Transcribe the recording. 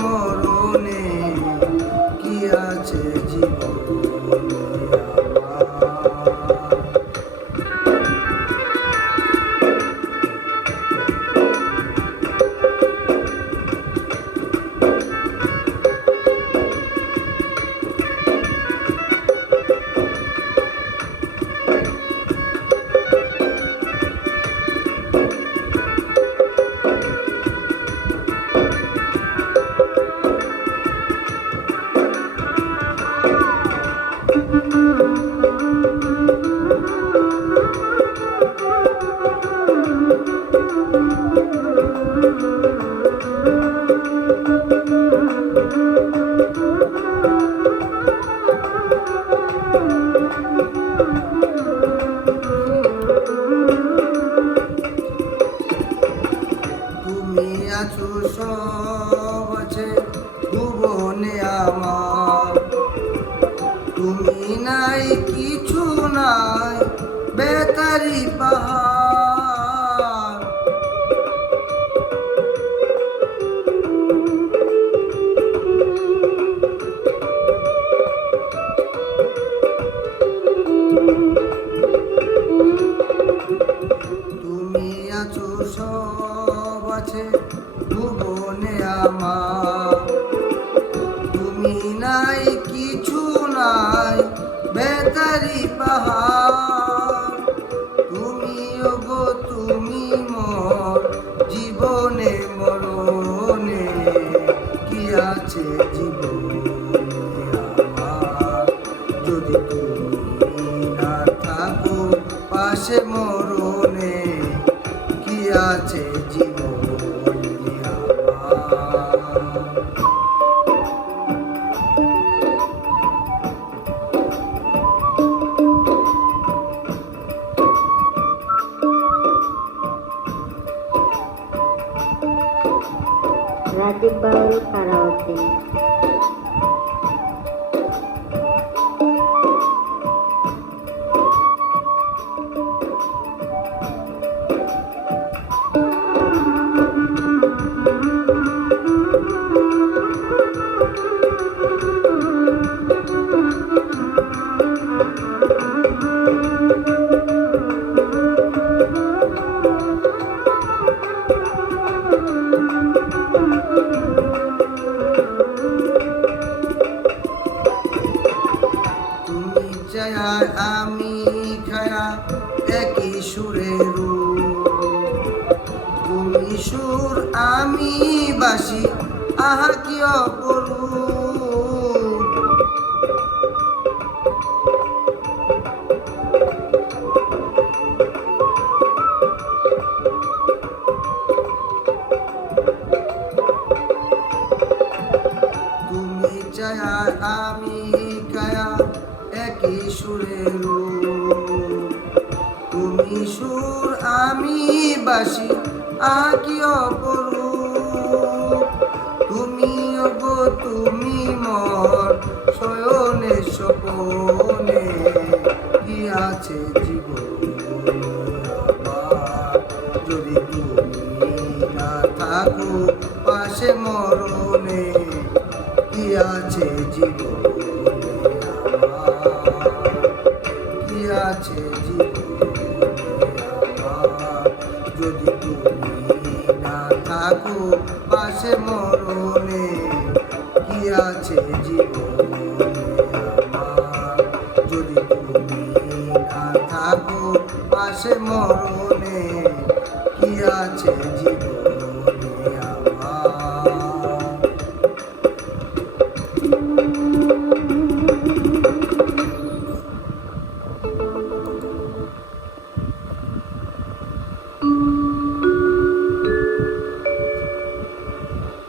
মরণে কি আছে জীবনে তুমি আছো সব আছে ভুবনে আমার, তুমি নাই কিছু নাই বেকারি পাহাড়। তুমি আছো সব আছে ভুবনে আমার, তুমি নাই কিছু নাই বেকারি পাহাড়। তুমি ওগো তুমি মোর জীবনে মরণে কি আছে জীবনে আমার, যদি তুমি না থাকো পাশে মরণে কি আছে জীবনে আমার। রাজীব বাউল কারাওকে। আমি খায়া একই সুরের, তুমি সুর আমি বাসি আহা কি অপরূপ। তুমি চায়া আমি কায়া একই সুরের, তুমি সুর আমি বাসি আহা কি অপরূপ। তুমি ওগো তুমি মোর শয়নে স্বপনে কি আছে জীবনে আমার, যদি তুমি না থাকো পাশে মরণে কি আছে জীবনে আমার, কি আছে জীবনে আমার, যদি তুমি না থাকো পাশে মরণে কি আছে জীবনে আমার, যদি তুমি না থাকো পাশে মরণে কি আছে জীবনে।